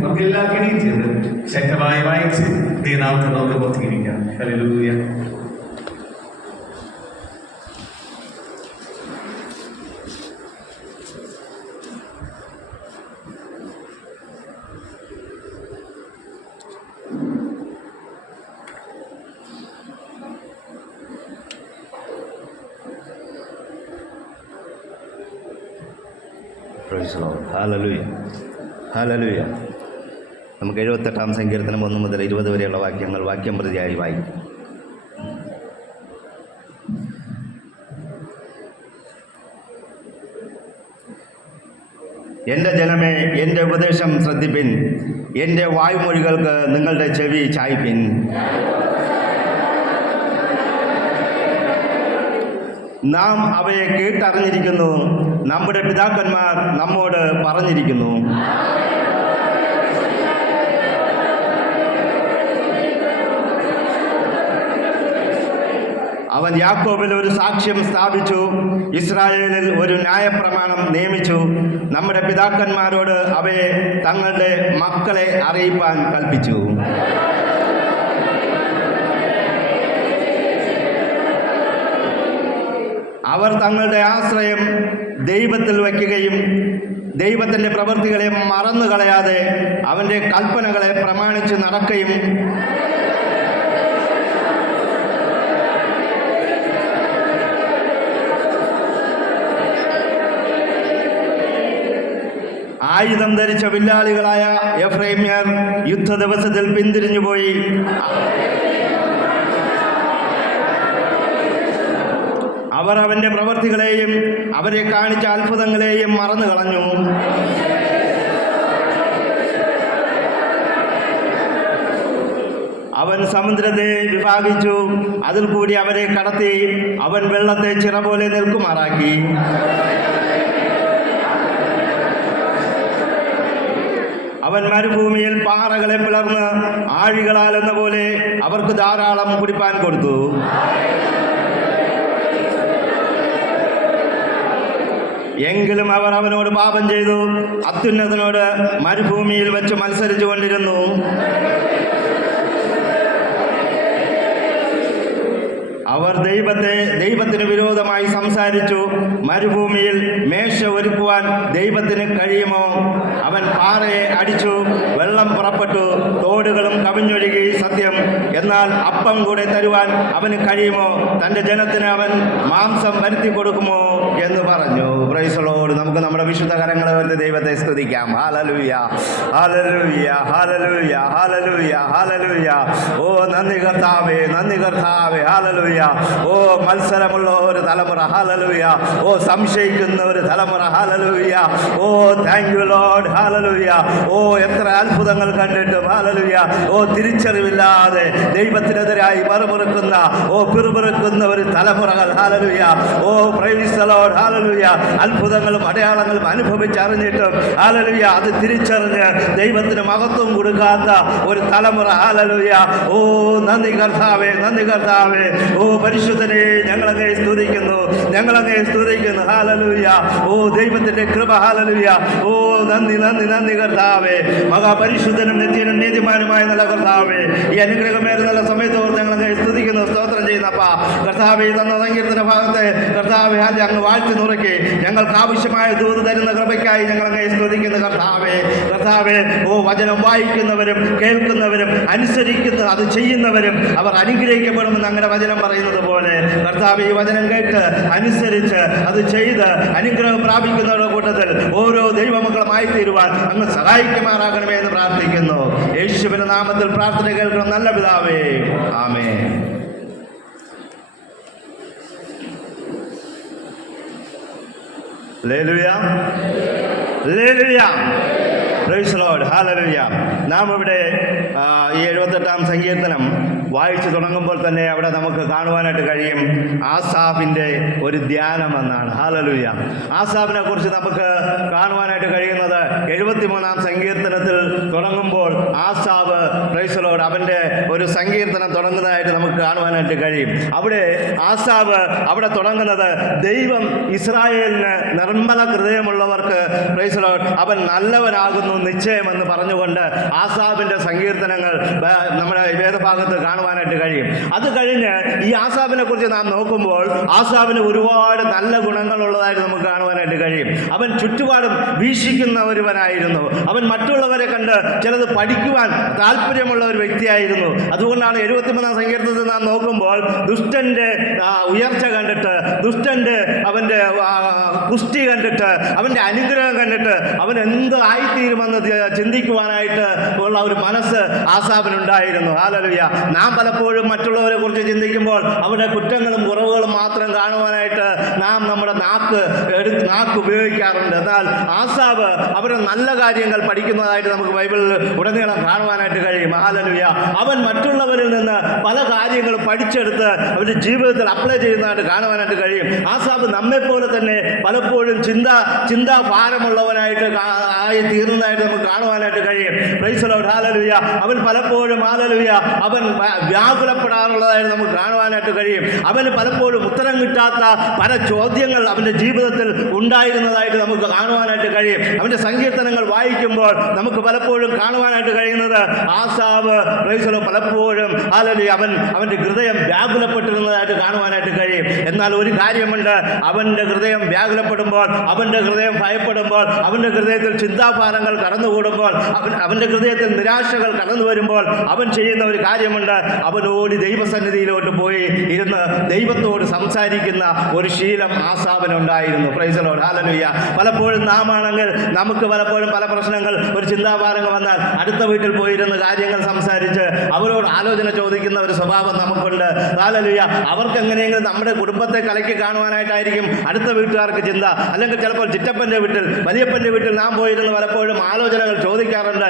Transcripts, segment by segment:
നമുക്ക് എല്ലാം കിണിയിച്ചത് ശക്തമായി വായിച്ച് ദൈവനാമത്തെ നമുക്ക് ബോധിപ്പിക്കാം ഹല്ലേലൂയ ഹാലലുയ ഹാലലുയ നമുക്ക് എഴുപത്തെട്ടാം സങ്കീർത്തനം ഒന്ന് മുതൽ ഇരുപത് വരെയുള്ള വാക്യങ്ങൾ വാക്യം പ്രതിയായി വായിക്കും. എന്റെ ജനമേ എന്റെ ഉപദേശം ശ്രദ്ധിപ്പിൻ. എന്റെ വായുമൊഴികൾക്ക് നിങ്ങളുടെ ചെവി ചായ്പിൻ. നാം അവയെ കേട്ടറിഞ്ഞിരിക്കുന്നു. നമ്മുടെ പിതാക്കന്മാർ നമ്മോട് പറഞ്ഞിരിക്കുന്നു. അവൻ യാക്കോബിൽ ഒരു സാക്ഷ്യം സ്ഥാപിച്ചു ഇസ്രായേലിൽ ഒരു ന്യായപ്രമാണം നിയമിച്ചു. നമ്മുടെ പിതാക്കന്മാരോട് അവയെ തങ്ങളുടെ മക്കളെ അറിയിപ്പാൻ കൽപ്പിച്ചു. അവർ തങ്ങളുടെ ആശ്രയം ദൈവത്തിൽ വയ്ക്കുകയും ദൈവത്തിന്റെ പ്രവൃത്തികളെ മറന്നു കളയാതെ അവന്റെ കൽപ്പനകളെ പ്രമാണിച്ച് നടക്കുകയും ആയുധം ധരിച്ച വില്ലാളികളായ എഫ്രൈമ്യർ യുദ്ധ ദിവസത്തിൽ പിന്തിരിഞ്ഞുപോയി. അവർ അവന്റെ പ്രവർത്തികളെയും അവരെ കാണിച്ച അത്ഭുതങ്ങളെയും മറന്നു കളഞ്ഞു. അവൻ സമുദ്രത്തെ വിഭാഗിച്ചു. അതിൽ കൂടി അവരെ കടത്തി അവൻ വെള്ളത്തെ ചിറ പോലെ നിൽക്കുമാറാക്കി. അവൻ മരുഭൂമിയിൽ പാറകളെ പിളർന്ന് ആഴികളാലെന്ന പോലെ അവർക്ക് ധാരാളം കുടിപ്പാൻ കൊടുത്തു. എങ്കിലും അവർ അവനോട് പാപം ചെയ്തു. അത്യുന്നതനോട് മരുഭൂമിയിൽ വെച്ച് മത്സരിച്ചു കൊണ്ടിരുന്നു അവർ ദൈവത്തെ ദൈവത്തിന് വിരോധമായി സംസാരിച്ചു. മരുഭൂമിയിൽ മേശ ഒരുക്കുവാൻ ദൈവത്തിന് കഴിയുമോ? അവൻ പാറയെ അടിച്ചു വെള്ളം പുറപ്പെട്ടു തോടുകളും കവിഞ്ഞൊഴുകി. സത്യം എന്നാൽ അപ്പം കൂടെ തരുവാൻ അവന് കഴിയുമോ? തന്റെ ജനത്തിന് അവൻ മാംസം വരുത്തി കൊടുക്കുമോ എന്ന് പറഞ്ഞു. പ്രൈസളോട് നമുക്ക് നമ്മുടെ വിശുദ്ധ കരങ്ങളെ വരുന്ന ദൈവത്തെ സ്തുതിക്കാം. ഹാലലുയ ഹാലലുയ ഹാലലുയ ഹാലലുയ ഹാലലുയ ഓ നന്ദി കർത്താവേ നന്ദി കർത്താവേ. ഹാലലുയ ഓ മത്സരമുള്ള ഒരു തലമുറ. ഹാലലുയ ഓ സംശയിക്കുന്ന ഒരു തലമുറ. Hallelujah oh thank you lord hallelujah oh എത്ര അത്ഭുതങ്ങൾ കണ്ടിട്ടും. ഹാലലുയ ഓ തിരിച്ചറിവില്ലാതെ ദൈവത്തിനെതിരായി മറുമുറുക്കുന്ന ഓ പിറുപിറുക്കുന്ന ഒരു തലമുറകൾ. ഹാലലുയ ഓ പ്രൈസ് ലോഡ് ഹാലലുയ അത്ഭുതങ്ങളും അടയാളങ്ങളും അനുഭവിച്ചറിഞ്ഞിട്ടും ഹാലലുയ അത് തിരിച്ചറിഞ്ഞ് ദൈവത്തിന് മഹത്വം കൊടുക്കാത്ത ഒരു തലമുറ. ഹാലലുയ ഓ നന്ദി കർത്താവേ നന്ദി കർത്താവേ. ഓ പരിശുദ്ധനെ ഞങ്ങളങ്ങേ സ്തുതിക്കുന്നു ഞങ്ങളങ്ങേ സ്തുതിക്കുന്നു. ഹാലലുയ ഓ ദൈവത്തിന്റെ കൃപ ഹാലലുയ ഓ നന്ദി നന്ദി നന്ദി കർത്താവേ. മഹാപരിശുദ്ധനും നിത്യനും നീതിമാനുമായ നല്ല കർത്താവേ. ഈ അനുഗ്രഹമേറെ നല്ല സമയത്ത് ഓർത്ത് ഞങ്ങളങ്ങേ സ്തുതിക്കുന്നു സ്തോത്രം ചെയ്യുന്നപ്പ. കർത്താവെ തന്ന സങ്കീർത്തന ഭാഗത്ത് കർത്താവെ ആദ്യം അങ്ങ് വാഴ്ത്തി നുറക്കി. ഞങ്ങൾക്ക് ആവശ്യമായ ദൂത് തരുന്ന കൃപയ്ക്കായി ഞങ്ങളങ്ങേ സ്തുതിക്കുന്നു കർത്താവേ. കർത്താവെ ഓ വചനം വായിക്കുന്നവരും കേൾക്കുന്നവരും അനുസരിക്കുന്ന അത് ചെയ്യുന്നവരും അവർ അനുഗ്രഹിക്കപ്പെടുമെന്ന് അങ്ങനെ വചനം പറയുന്നത് പോലെ കർത്താവ് ഈ വചനം കേട്ട് അനുസരിച്ച് അത് ചെയ്ത് അനുഗ്രഹം പ്രാപിക്കുന്നവരുടെ കൂട്ടത്തിൽ ഓരോ ദൈവമക്കളുമായി തീരുവാൻ അങ്ങ് സഹായിക്കുമാറാകണമേ എന്ന് പ്രാർത്ഥിക്കുന്നു. യേശുവിന്റെ നാമത്തിൽ പ്രാർത്ഥന കേൾക്കണം. നല്ല പിതാവേ. ആമേ നാം ഇവിടെ ഈ എഴുപത്തെട്ടാം സങ്കീർത്തനം വായിച്ചു തുടങ്ങുമ്പോൾ തന്നെ അവിടെ നമുക്ക് കാണുവാനായിട്ട് കഴിയും ആസാബിന്റെ ഒരു ധ്യാനം എന്നാണ്. ഹാലലുയ ആസാബിനെ കുറിച്ച് നമുക്ക് കാണുവാനായിട്ട് കഴിയുന്നത് എഴുപത്തിമൂന്നാം സങ്കീർത്തനത്തിൽ തുടങ്ങുമ്പോൾ ആസാബ് പ്രൈസലോട് അവന്റെ ഒരു സങ്കീർത്തനം തുടങ്ങുന്നതായിട്ട് നമുക്ക് കാണുവാനായിട്ട് കഴിയും. അവിടെ ആസാബ് അവിടെ തുടങ്ങുന്നത് ദൈവം ഇസ്രായേലിന് നിർമ്മല ഹൃദയമുള്ളവർക്ക് പ്രൈസലോട് അവൻ നല്ലവനാകുന്നു നിശ്ചയമെന്ന് പറഞ്ഞുകൊണ്ട് ആസാബിന്റെ സങ്കീർത്തനങ്ങൾ നമ്മുടെ വേദഭാഗത്ത് കാണുവാനായിട്ട് കഴിയും. അത് കഴിഞ്ഞ് ഈ ആസാബിനെ കുറിച്ച് നാം നോക്കുമ്പോൾ ആസാബിന് ഒരുപാട് നല്ല ഗുണങ്ങളുള്ളതായിട്ട് നമുക്ക് കാണുവാനായിട്ട് കഴിയും. അവൻ ചുറ്റുപാടും വീക്ഷിക്കുന്ന ഒരുവനായിരുന്നു അവൻ മറ്റുള്ളവരെ കണ്ട് ചിലത് പഠിക്കുവാൻ താല്പര്യമുള്ള ഒരു വ്യക്തിയായിരുന്നു. അതുകൊണ്ടാണ് എഴുപത്തിമൂന്നാം സങ്കീർത്തത്തിൽ നാം നോക്കുമ്പോൾ ദുഷ്ടന്റെ ഉയർച്ച കണ്ടിട്ട് ദുഷ്ടന്റെ അവന്റെ പുഷ്ടി കണ്ടിട്ട് അവന്റെ അനുഗ്രഹം കണ്ടിട്ട് അവൻ എന്ത് ആയിത്തീരുമെന്ന് ചിന്തിക്കുവാനായിട്ട് ഉള്ള ഒരു മനസ്സ് ആസാബിനുണ്ടായിരുന്നു. ആലലുയ നാം പലപ്പോഴും മറ്റുള്ളവരെ കുറിച്ച് ചിന്തിക്കുമ്പോൾ അവരുടെ കുറ്റങ്ങളും കുറവുകളും മാത്രം കാണുവാനായിട്ട് നാം നമ്മുടെ നാക്ക് നാക്ക് ഉപയോഗിക്കാറുണ്ട്. എന്നാൽ ആസാബ് അവരുടെ നല്ല കാര്യങ്ങൾ പഠിക്കുന്നതായിട്ട് നമുക്ക് ബൈബിളിൽ ഉടനീളം കാണുവാനായിട്ട് കഴിയും. ആലലുയ അവൻ മറ്റുള്ളവരിൽ നിന്ന് പല കാര്യങ്ങളും പഠിച്ചെടുത്ത് അവരുടെ ജീവിതത്തിൽ അപ്ലൈ ചെയ്യുന്നതായിട്ട് കാണുവാനായിട്ട് കഴിയും. ആസാബ് നമ്മെപ്പോലെ തന്നെ പലപ്പോഴും ചിന്ത ചിന്താ ഭാരമുള്ളവനായിട്ട് കാ- ആയി തീർന്നതായിട്ട് നമുക്ക് കാണുവാനായിട്ട് കഴിയും. ഹാലലുയ അവൻ പലപ്പോഴും ഹാലലുയ അവൻ വ്യാകുലപ്പെടാറുള്ളതായിട്ട് നമുക്ക് കാണുവാനായിട്ട് കഴിയും. അവന് പലപ്പോഴും ഉത്തരം കിട്ടാത്ത പല ചോദ്യങ്ങൾ അവന്റെ ജീവിതത്തിൽ ഉണ്ടായിരുന്നതായിട്ട് നമുക്ക് കാണുവാനായിട്ട് കഴിയും. അവന്റെ സങ്കീർത്തനങ്ങൾ വായിക്കുമ്പോൾ നമുക്ക് പലപ്പോഴും കാണുവാനായിട്ട് കഴിയുന്നത് ആസാവ് പ്രൈസലോ പലപ്പോഴും ഹാലലുയ അവൻ അവന്റെ ഹൃദയം വ്യാകുലപ്പെട്ടിരുന്നതായിട്ട് കാണുവാനായിട്ട് കഴിയും. എന്നാൽ ഒരു കാര്യമുണ്ട് അവന്റെ ഹൃദയം വ്യാകുലപ്പെടുമ്പോൾ അവന്റെ ഹൃദയം ഭയപ്പെടുമ്പോൾ അവന്റെ ഹൃദയത്തിൽ ചിന്താഭാരങ്ങൾ കടന്നുകൂടുമ്പോൾ അവൻ അവന്റെ ഹൃദയത്തിൽ നിരാശകൾ കടന്നു വരുമ്പോൾ അവൻ ചെയ്യുന്ന ഒരു കാര്യമുണ്ട്. അവൻ ഓടി ദൈവസന്നിധിയിലോട്ട് പോയി ഇരുന്ന് ദൈവത്തോട് സംസാരിക്കുന്ന ഒരു ശീലം ആസാബനുണ്ടായിരുന്നു പ്രൈസലോ ഹാലലുയ്യ പലപ്പോഴും നാം ആണെങ്കിൽ നമുക്ക് പലപ്പോഴും പല പ്രശ്നങ്ങൾ ഒരു ചിന്താഭാരങ്ങൾ വന്നാൽ അടുത്ത വീട്ടിൽ പോയിരുന്ന് കാര്യങ്ങൾ സംസാരിച്ച് അവരോട് ആലോചന ചോദിക്കുന്ന ഒരു സ്വഭാവം നമുക്കുണ്ട്. ഹാലലുയ്യ അവർക്ക് എങ്ങനെയെങ്കിലും നമ്മുടെ കുടുംബത്തെ കലക്കി കാണുവാനായിട്ടായിരിക്കും അടുത്ത വീട്ടുകാർക്ക് ചിന്ത. അല്ലെങ്കിൽ ചിലപ്പോൾ ചിറ്റപ്പന്റെ വീട്ടിൽ വലിയപ്പന്റെ വീട്ടിൽ നാം പോയിരുന്ന് പലപ്പോഴും ആലോചനകൾ ചോദിക്കാറുണ്ട്.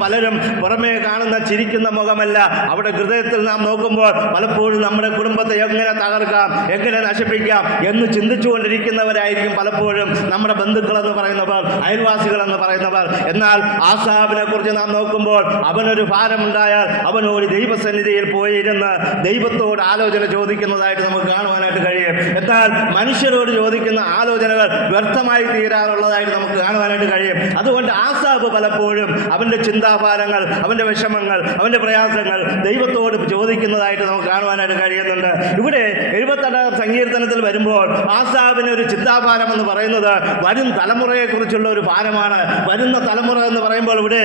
പലപ്പോഴും പലരും പുറമേ കാണുന്ന ചിരിക്കുന്ന മുഖമല്ല. അവിടെ ഹൃദയത്തിൽ നാം നോക്കുമ്പോൾ പലപ്പോഴും നമ്മുടെ കുടുംബത്തെ എങ്ങനെ തകർക്കാം എങ്ങനെ നശിപ്പിക്കാം എന്ന് ചിന്തിച്ചുകൊണ്ടിരിക്കുന്നവരായിരിക്കും പലപ്പോഴും നമ്മുടെ ബന്ധുക്കളെന്ന് പറയുന്നവർ അയൽവാസികളെന്ന് പറയുന്നവർ. എന്നാൽ ആസാബിനെ കുറിച്ച് നാം നോക്കുമ്പോൾ അവനൊരു ഭാരമുണ്ടായാൽ ഒരു ദൈവസന്നിധിയിൽ പോയിരുന്ന് ദൈവത്തോട് ആലോചന ചോദിക്കുന്നതായിട്ട് നമുക്ക് കാണുവാനായിട്ട് കഴിയും. എന്നാൽ മനുഷ്യരോട് ചോദിക്കുന്ന ആലോചനകൾ വ്യർത്ഥമായി തീരാറുള്ളതായിട്ട് നമുക്ക് കാണുവാനായിട്ട് കഴിയും. അതുകൊണ്ട് ആസാബ് പലപ്പോഴും അവന്റെ ചിന്താഭാരങ്ങൾ അവന്റെ വിഷമങ്ങൾ അവന്റെ പ്രയാസങ്ങൾ ദൈവത്തോട് ചോദിക്കുന്നതായിട്ട് നമുക്ക് കാണുവാനായിട്ട് കഴിയുന്നുണ്ട്. ഇവിടെ എഴുപത്തെട്ടാം സങ്കീർത്തനത്തിൽ വരുമ്പോൾ ആസാബിന് ഒരു ചിന്താഭാരം എന്ന് പറയുന്നത് വരും തലമുറയെക്കുറിച്ചുള്ള ഒരു ഭാരമാണ്. വരുന്ന തലമുറ എന്ന് പറയുമ്പോൾ ഇവിടെ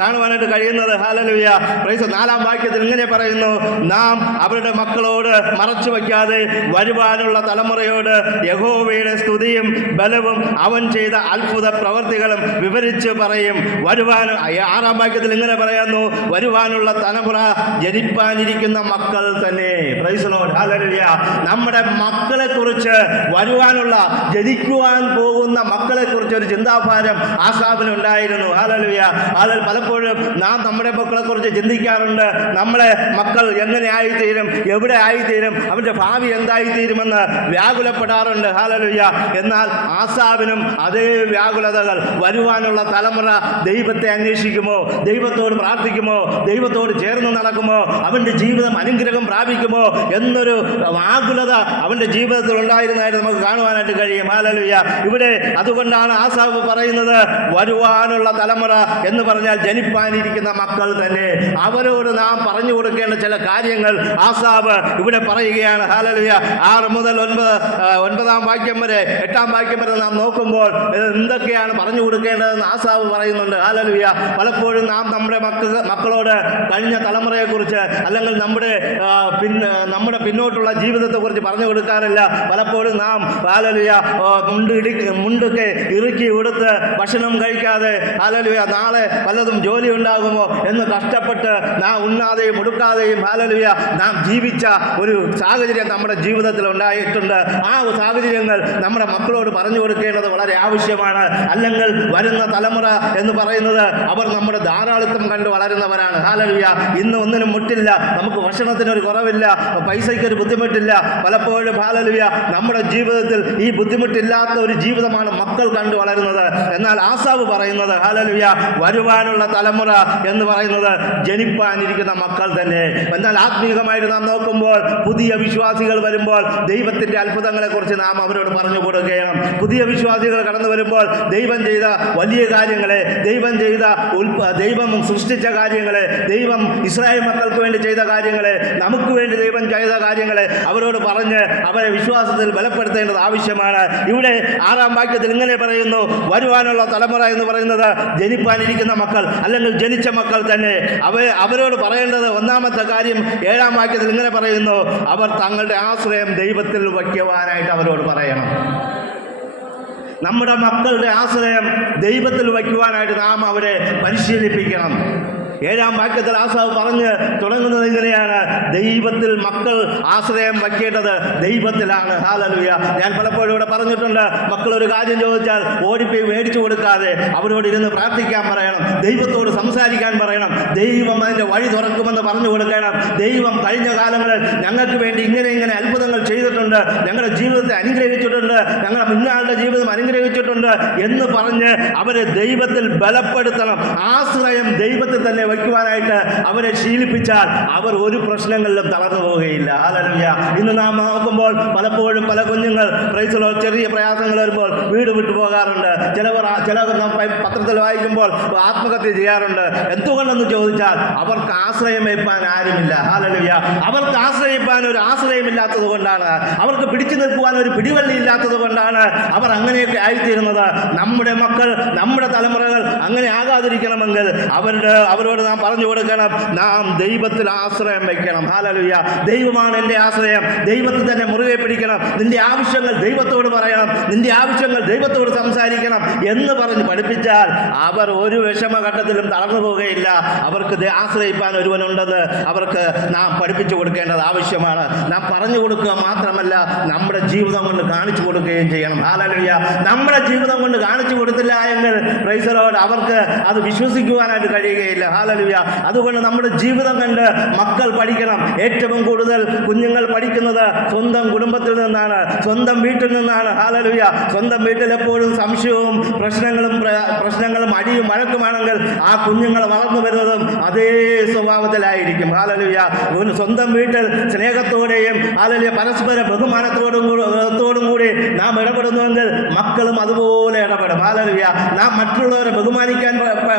കാണുവാനായിട്ട് കഴിയുന്നത് ഹാലലുയ പ്രൈസ് നാലാം വാക്യത്തിൽ ഇങ്ങനെ പറയുന്നു നാം അവരുടെ മക്കളോട് മറച്ചു വയ്ക്കാതെ വരുവാനുള്ള തലമുറയോട് യഹോവയുടെ സ്തുതിയും ബലവും അവൻ ചെയ്ത അത്ഭുത പ്രവർത്തികളും വിവരിച്ച് പറയും. വരുവാൻ ആറാം വാക്യത്തിൽ ഇങ്ങനെ പറയുന്നു? വരുവാനുള്ള തലമുറ ജനിപ്പാനിരിക്കുന്ന മക്കൾ തന്നെ. നമ്മുടെ മക്കളെ കുറിച്ച് വരുവാനുള്ള ജനിക്കുവാൻ പോകുന്ന മക്കളെ കുറിച്ച് ഒരു ചിന്താഭാരം ആസാബിന് ഉണ്ടായിരുന്നു. ഹാലലുയ ഹാലൽ പലപ്പോഴും നാം നമ്മുടെ മക്കളെ കുറിച്ച് ചിന്തിക്കാറുണ്ട്. നമ്മളെ മക്കൾ എങ്ങനെ ആയിത്തീരും? എവിടെ ആയിത്തീരും? അവന്റെ ഭാവി എന്തായിത്തീരുമെന്ന് വ്യാകുലപ്പെടാറുണ്ട്. ഹാലലുയ എന്നാൽ ആസാബിനും അതേ വ്യാകുലതകൾ വരുവാനുള്ള തലമുറ ദൈവത്തെ അന്വേഷിക്കുമോ? ദൈവത്തോട് പ്രാർത്ഥിക്കുമോ? ദൈവത്തോട് ചേർന്ന് നടക്കുമോ? അവന്റെ ജീവിതം അനുഗ്രഹം പ്രാപിക്കുമോ? എന്നൊരു ആകുലത അവന്റെ ജീവിതത്തിൽ ഉണ്ടായിരുന്നതായിട്ട് നമുക്ക് കാണുവാനായിട്ട് കഴിയും. മാലലുയ്യ ഇവിടെ അതുകൊണ്ടാണ് ആസാബ് പറയുന്നത് വരുവാനുള്ള തലമുറ എന്ന് പറഞ്ഞാൽ ജനിപ്പാനിരിക്കുന്ന മക്കൾ തന്നെ. അവരോട് നാം പറഞ്ഞു കൊടുക്കേണ്ട ചില കാര്യങ്ങൾ ആസാബ് ഇവിടെ പറയുകയാണ്. ഹാലലുയ ആറ് മുതൽ ഒൻപത് ഒൻപതാം വാക്യം വരെ എട്ടാം വാക്യം വരെ നാം നോക്കുമ്പോൾ എന്തൊക്കെയാണ് പറഞ്ഞു കൊടുക്കേണ്ടതെന്ന് ആസാബ് പറയുന്നുണ്ട്. ഹാലലുയ പലപ്പോഴും നാം നമ്മുടെ മക്ക മക്കളോട് കഴിഞ്ഞ തലമുറയെക്കുറിച്ച് അല്ലെങ്കിൽ നമ്മുടെ പിന്നെ നമ്മുടെ പിന്നോട്ടുള്ള ജീവിതത്തെക്കുറിച്ച് പറഞ്ഞു കൊടുക്കാറില്ല. പലപ്പോഴും നാം ബാലലിയ മുണ്ട് ഇടി മുണ്ടൊക്കെ ഇറുക്കി ഉടുത്ത് ഭക്ഷണം കഴിക്കാതെ ബാലലിയ നാളെ പലതും ജോലി ഉണ്ടാകുമോ എന്ന് കഷ്ടപ്പെട്ട് നാം ഉണ്ണാതെയും ഉടുക്കാതെയും ബാലലിയ നാം ജീവിച്ച ഒരു സാഹചര്യം നമ്മുടെ ജീവിതത്തിൽ ഉണ്ടായിട്ടുണ്ട്. ആ സാഹചര്യങ്ങൾ നമ്മുടെ മക്കളോട് പറഞ്ഞു കൊടുക്കേണ്ടത് വളരെ ആവശ്യമാണ്. അല്ലെങ്കിൽ വരുന്ന തലമുറ എന്ന് പറയുന്നത് അവർ നമ്മുടെ ധാരാളിത്തം കണ്ട് വളരുന്നവരാണ്. ഹാലലുയ ഇന്ന് ഒന്നിനും മുട്ടില്ല. നമുക്ക് ഭക്ഷണത്തിന് ഒരു കുറവില്ല. പൈസയ്ക്ക് ഒരു ബുദ്ധിമുട്ടില്ല. പലപ്പോഴും ഹാലലുയ നമ്മുടെ ജീവിതത്തിൽ ഈ ബുദ്ധിമുട്ടില്ലാത്ത ഒരു ജീവിതമാണ് മക്കൾ കണ്ടു വളരുന്നത്. എന്നാൽ ആസാവ് പറയുന്നത് ഹാലലുയ വരുവാനുള്ള തലമുറ എന്ന് പറയുന്നത് ജനിപ്പാനിരിക്കുന്ന മക്കൾ തന്നെ. എന്നാൽ ആത്മീകമായിട്ട് നാം നോക്കുമ്പോൾ പുതിയ വിശ്വാസികൾ വരുമ്പോൾ ദൈവത്തിന്റെ അത്ഭുതങ്ങളെക്കുറിച്ച് നാം അവരോട് പറഞ്ഞു കൊടുക്കുകയാണ്. പുതിയ വിശ്വാസികൾ കടന്നു വരുമ്പോൾ ദൈവം ചെയ്ത വലിയ കാര്യങ്ങളെ ദൈവം ചെയ്ത ഉൽപ്പ ദൈവം സൃഷ്ടിച്ച കാര്യങ്ങളെ ദൈവം ഇസ്രായേൽ മക്കൾക്ക് വേണ്ടി ചെയ്ത കാര്യങ്ങളെ നമുക്ക് വേണ്ടി ദൈവം ചെയ്ത കാര്യങ്ങളെ അവരോട് പറഞ്ഞ് അവരെ വിശ്വാസത്തിൽ ബലപ്പെടുത്തേണ്ടത് ആവശ്യമാണ്. ഇവിടെ ആറാം വാക്യത്തിൽ ഇങ്ങനെ പറയുന്നു വരുവാനുള്ള തലമുറ എന്ന് പറയുന്നത് ജനിപ്പാനിരിക്കുന്ന മക്കൾ അല്ലെങ്കിൽ ജനിച്ച മക്കൾ തന്നെ. അവ അവരോട് പറയേണ്ടത് ഒന്നാമത്തെ കാര്യം ഏഴാം വാക്യത്തിൽ ഇങ്ങനെ പറയുന്നു അവർ തങ്ങളുടെ ആശ്രയം ദൈവത്തിൽ വയ്ക്കുവാനായിട്ട് അവരോട് പറയണം. നമ്മുടെ മക്കളുടെ ആശ്രയം ദൈവത്തിൽ വയ്ക്കുവാനായിട്ട് നാം അവരെ പരിശീലിപ്പിക്കണം. ഏഴാം വാക്യത്തിൽ ആസാവ് പറഞ്ഞ് തുടങ്ങുന്നത് ഇങ്ങനെയാണ്. ദൈവത്തിൽ മക്കൾ ആശ്രയം വയ്ക്കേണ്ടത് ദൈവത്തിലാണ്. ഹാലലുയ ഞാൻ പലപ്പോഴും ഇവിടെ പറഞ്ഞിട്ടുണ്ട് മക്കൾ ഒരു കാര്യം ചോദിച്ചാൽ ഓടിപ്പോയി മേടിച്ചു കൊടുക്കാതെ അവരോട് ഇരുന്ന് പ്രാർത്ഥിക്കാൻ പറയണം ദൈവത്തോട് സംസാരിക്കാൻ പറയണം ദൈവം അതിന്റെ വഴി തുറക്കുമെന്ന് പറഞ്ഞു കൊടുക്കണം. ദൈവം കഴിഞ്ഞ കാലങ്ങളിൽ ഞങ്ങൾക്ക് വേണ്ടി ഇങ്ങനെ ഇങ്ങനെ അത്ഭുതങ്ങൾ ചെയ്തിട്ടുണ്ട് ഞങ്ങളുടെ ജീവിതത്തെ അനുഗ്രഹിച്ചിട്ടുണ്ട് ഞങ്ങളുടെ മുന്നാളുടെ ജീവിതം അനുഗ്രഹിച്ചിട്ടുണ്ട് എന്ന് പറഞ്ഞ് അവരെ ദൈവത്തിൽ ബലപ്പെടുത്തണം. ആശ്രയം ദൈവത്തിൽ തന്നെ വയ്ക്കുവാനായിട്ട് അവരെ ശീലിപ്പിച്ചാൽ അവർ ഒരു പ്രശ്നങ്ങളിലും തളർന്നു പോവുകയില്ല. ഹല്ലേലൂയ ഇന്ന് നാം നോക്കുമ്പോൾ പലപ്പോഴും പല കുഞ്ഞുങ്ങൾ പ്രൈസുള്ള ചെറിയ പ്രയാസങ്ങൾ വരുമ്പോൾ വീട് വിട്ടു പോകാറുണ്ട്. ചിലവർ ചിലവർ പത്രത്തിൽ വായിക്കുമ്പോൾ ആത്മഹത്യ ചെയ്യാറുണ്ട്. എന്തുകൊണ്ടെന്ന് ചോദിച്ചാൽ അവർക്ക് ആശ്രയം വയ്പ്പാൻ ആരുമില്ല. ഹാലലുയ അവർക്ക് ആശ്രയിപ്പാൻ ഒരു ആശ്രയമില്ലാത്തത് കൊണ്ടാണ്. അവർക്ക് പിടിച്ചു നിൽക്കുവാൻ ഒരു പിടിവള്ളി ഇല്ലാത്തത് കൊണ്ടാണ് അവർ അങ്ങനെയൊക്കെ ആയിത്തീരുന്നത്. നമ്മുടെ മക്കൾ നമ്മുടെ തലമുറകൾ അങ്ങനെ ആകാതിരിക്കണമെങ്കിൽ അവരുടെ അവരോട് നാം പറഞ്ഞു കൊടുക്കണം. നാം ദൈവത്തിൽ ആശ്രയം വയ്ക്കണം ഹാലലുയ്യ ദൈവമാണ് എന്റെ ആശ്രയം. ദൈവത്തിൽ തന്നെ മുറുകെ പിടിക്കണം. നിന്റെ ആവശ്യങ്ങൾ ദൈവത്തോട് പറയണം. നിന്റെ ആവശ്യങ്ങൾ ദൈവത്തോട് സംസാരിക്കണം എന്ന് പറഞ്ഞ് പഠിപ്പിച്ചാൽ അവർ ഒരു വിഷമഘട്ടത്തിലും തളർന്നു പോവുകയില്ല. അവർക്ക് ആശ്രയിപ്പാൻ ഒരുവനുണ്ടെന്ന് അവർക്ക് നാം പഠിപ്പിച്ചു കൊടുക്കേണ്ടത് ആവശ്യമാണ്. നാം പറഞ്ഞു കൊടുക്കുക മാത്രമല്ല നമ്മുടെ ജീവിതം കൊണ്ട് കാണിച്ചു കൊടുക്കുകയും ചെയ്യണം. ഹാലലുയ്യ നമ്മുടെ ജീവിതം കൊണ്ട് കാണിച്ചു കൊടുത്തില്ല എങ്കിൽ അവർക്ക് അത് വിശ്വസിക്കുവാനായിട്ട് കഴിയുകയില്ല. ഹാലലുയ അതുകൊണ്ട് നമ്മുടെ ജീവിതം കണ്ട് മക്കൾ പഠിക്കണം. ഏറ്റവും കൂടുതൽ കുഞ്ഞുങ്ങൾ പഠിക്കുന്നത് സ്വന്തം കുടുംബത്തിൽ നിന്നാണ്. സ്വന്തം വീട്ടിൽ നിന്നാണ്. ഹാലലുയ സ്വന്തം വീട്ടിൽ എപ്പോഴും സംശയവും പ്രശ്നങ്ങളും പ്രശ്നങ്ങളും അടിയും വഴക്കുമാണെങ്കിൽ ആ കുഞ്ഞുങ്ങൾ വളർന്നു വരുന്നതും അതേ സ്വഭാവത്തിലായിരിക്കും. ഹാലലുയ സ്വന്തം വീട്ടിൽ സ്നേഹത്തോടെയും ഹാലലുയ പരസ്പര ബഹുമാനത്തോടും ത്തോടും കൂടി നാം ഇടപെടുന്നുവെങ്കിൽ മക്കളും അതുപോലെ ഇടപെടും. ഹാലലുയ നാം മറ്റുള്ളവരെ ബഹുമാനിക്കാൻ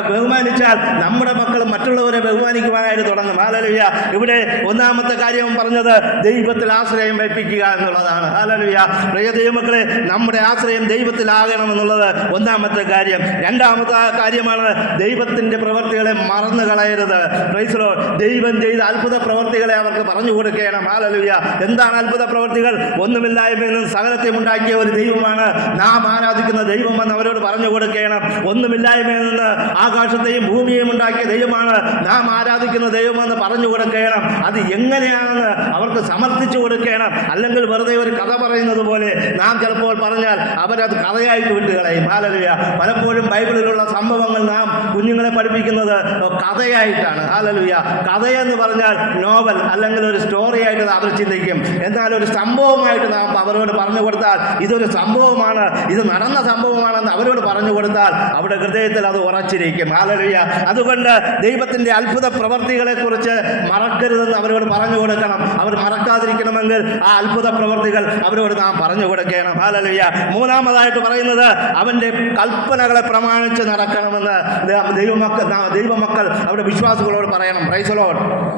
ബഹുമാനിച്ചാൽ നമ്മുടെ മക്കളും മറ്റുള്ളവരെ ബഹുമാനിക്കുവാനായിട്ട് തുടങ്ങും. ഹാലലുയ ഇവിടെ ഒന്നാമത്തെ കാര്യം പറഞ്ഞത് ദൈവത്തിൽ ആശ്രയം വെപ്പിക്കുക എന്നുള്ളതാണ്. ഹാലലുയ പ്രിയ ദൈവമക്കളെ നമ്മുടെ ആശ്രയം ദൈവത്തിലാകണം എന്നുള്ളത് ഒന്നാമത്തെ കാര്യം. രണ്ടാമത്തെ കാര്യമാണ് ദൈവത്തിന്റെ പ്രവർത്തികളെ മറന്നു കളയരുത്. പ്രൈസലോ ദൈവം ചെയ്ത അത്ഭുത പ്രവർത്തികളെ അവർക്ക് പറഞ്ഞു കൊടുക്കണം. ഹാലലുയ എന്താണ് അത്ഭുത പ്രവർത്തികൾ? ഒന്നുമില്ലായ്മയിൽ നിന്ന് സകലത്തെയും ഉണ്ടാക്കിയ ഒരു ദൈവമാണ് നാം ആരാധിക്കുന്ന ദൈവമെന്ന് അവരോട് പറഞ്ഞു കൊടുക്കണം. ഒന്നുമില്ലായ്മയിൽ നിന്ന് ആകാശത്തെയും ഭൂമിയെയും ഉണ്ടാക്കിയ ദൈവമാണ്. നാം ആരാധിക്കുന്ന ദൈവമെന്ന് പറഞ്ഞു കൊടുക്കണം. അത് എങ്ങനെയാണെന്ന് അവർക്ക് സമർത്ഥിച്ചു കൊടുക്കണം? അല്ലെങ്കിൽ വെറുതെ ഒരു കഥ പറയുന്നത് പോലെ നാം ചിലപ്പോൾ പറഞ്ഞാൽ അവരത് കഥയായിട്ട് വിട്ടുകളയും. ഹാലലുയ പലപ്പോഴും ബൈബിളിലുള്ള സംഭവങ്ങൾ നാം കുഞ്ഞുങ്ങളെ പഠിപ്പിക്കുന്നത് കഥയായിട്ടാണ്. ഹാലലുയ കഥയെന്ന് പറഞ്ഞാൽ നോവൽ അല്ലെങ്കിൽ ഒരു സ്റ്റോറി ആയിട്ട് അവർ ചിന്തിക്കും. എന്നാൽ ഒരു സംഭവമായിട്ട് നാം അവരോട് പറഞ്ഞു കൊടുത്താൽ ഇതൊരു സംഭവമാണ്. ഇത് നടന്ന സംഭവമാണെന്ന് അവരോട് പറഞ്ഞു കൊടുത്താൽ അവരുടെ ഹൃദയത്തിൽ അത് ഉറച്ചിരിക്കും. ഹാലലുയ അതുകൊണ്ട് ദൈവത്തിന്റെ അത്ഭുത പ്രവർത്തികളെ കുറിച്ച് മറക്കരുതെന്ന് അവരോട് പറഞ്ഞു കൊടുക്കണം. അവർ മറക്കാതിരിക്കണമെങ്കിൽ ആ അത്ഭുത പ്രവർത്തികൾ അവരോട് നാം പറഞ്ഞു കൊടുക്കണം. ഹാലലിയ മൂന്നാമതായിട്ട് പറയുന്നത് അവന്റെ കൽപ്പനകളെ പ്രമാണിച്ച് നടക്കണമെന്ന് ദൈവമക്കൾ ദൈവമക്കൾ അവരുടെ വിശ്വാസികളോട് പറയണം. പ്രൈസലോട്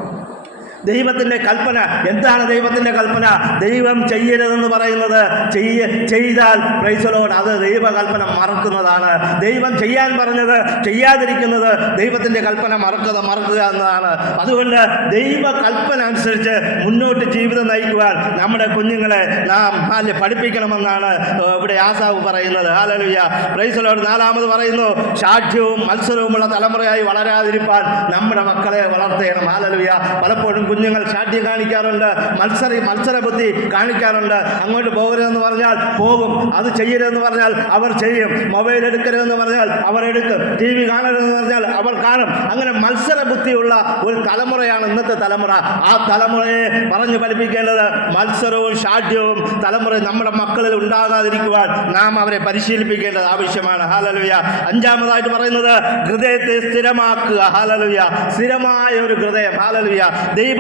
ദൈവത്തിന്റെ കൽപ്പന. എന്താണ് ദൈവത്തിന്റെ കൽപ്പന? ദൈവം ചെയ്യരുതെന്ന് പറയുന്നത് ചെയ്യ ചെയ്താൽ പ്രൈസലോട് അത് ദൈവകൽപ്പന മറക്കുന്നതാണ്. ദൈവം ചെയ്യാൻ പറഞ്ഞത് ചെയ്യാതിരിക്കുന്നത് ദൈവത്തിന്റെ കൽപ്പന മറക്കുക മറക്കുക എന്നതാണ്. അതുകൊണ്ട് ദൈവ കൽപ്പന അനുസരിച്ച് മുന്നോട്ട് ജീവിതം നയിക്കുവാൻ നമ്മുടെ കുഞ്ഞുങ്ങളെ നാം അല്ലെ പഠിപ്പിക്കണമെന്നാണ് ഇവിടെ ആസാവ് പറയുന്നത്. ആലലുയ്യ പ്രൈസലോട് നാലാമത് പറയുന്നു സാഠ്യവും മത്സരവുമുള്ള തലമുറയായി വളരാതിരിപ്പാൻ നമ്മുടെ മക്കളെ വളർത്തേണം. ആലലുയ്യ പലപ്പോഴും കുഞ്ഞുങ്ങൾ ശാഠ്യം കാണിക്കാറുണ്ട് മത്സര മത്സരബുദ്ധി കാണിക്കാറുണ്ട്. അങ്ങോട്ട് പോകരുതെന്ന് പറഞ്ഞാൽ പോകും അത് ചെയ്യരുതെന്ന് പറഞ്ഞാൽ അവർ ചെയ്യും. മൊബൈൽ എടുക്കരുതെന്ന് പറഞ്ഞാൽ അവർ എടുക്കും. ടി വി കാണരുതെന്ന് പറഞ്ഞാൽ അവർ കാണും. അങ്ങനെ മത്സര ബുദ്ധിയുള്ള ഒരു തലമുറയാണ് ഇന്നത്തെ തലമുറ. ആ തലമുറയെ പറഞ്ഞു പഠിപ്പിക്കേണ്ടത് മത്സരവും ഷാഠ്യവും തലമുറ നമ്മുടെ മക്കളിൽ ഉണ്ടാകാതിരിക്കുവാൻ നാം അവരെ പരിശീലിപ്പിക്കേണ്ടത് ആവശ്യമാണ്. ഹാലലുയ അഞ്ചാമതായിട്ട് പറയുന്നത് ഹൃദയത്തെ സ്ഥിരമാക്കുക. ഹാലലുയ സ്ഥിരമായ ഒരു ഹൃദയം. ഹാലലുയ